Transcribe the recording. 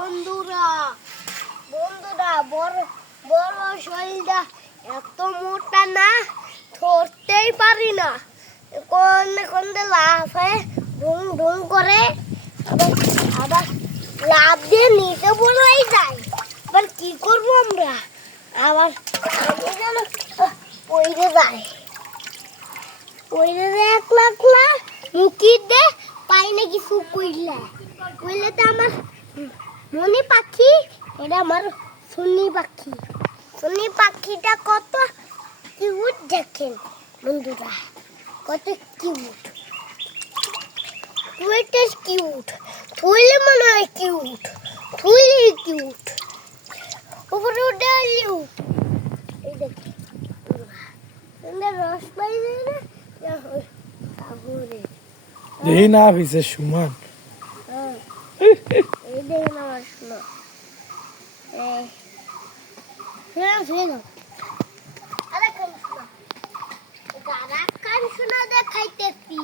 বন্ধুরা বন্ধুরা বড় বড় শরীরটা এত মোটা না, ধরতেই পারি না। কোন কোন লাফে ঢুং ঢুং করে, আবার আবার লাফ দিয়ে নিচে পড়েই যায়। আবার কি করবো আমরা? আবার আমি যেন পড়ে যায়, পড়ে যায় একলা একলা মুখি দে পাই না কিছু কইলে কইলে তো আমার মনি পাখি, এটা আমার সুনি পাখি। সুনি পাখিটা কত কিউট দেখেন বন্ধুরা, কত কিউট, টুইটা কিউট, থুইলে মনে হয় কিউট, থুইলে কিউট, উপরে উঠে কিউট। এই দেখেন রস পাই যায় না এই না হইছে সুমান। এই দেখেন আমার শোনো, দেখাইতেছি।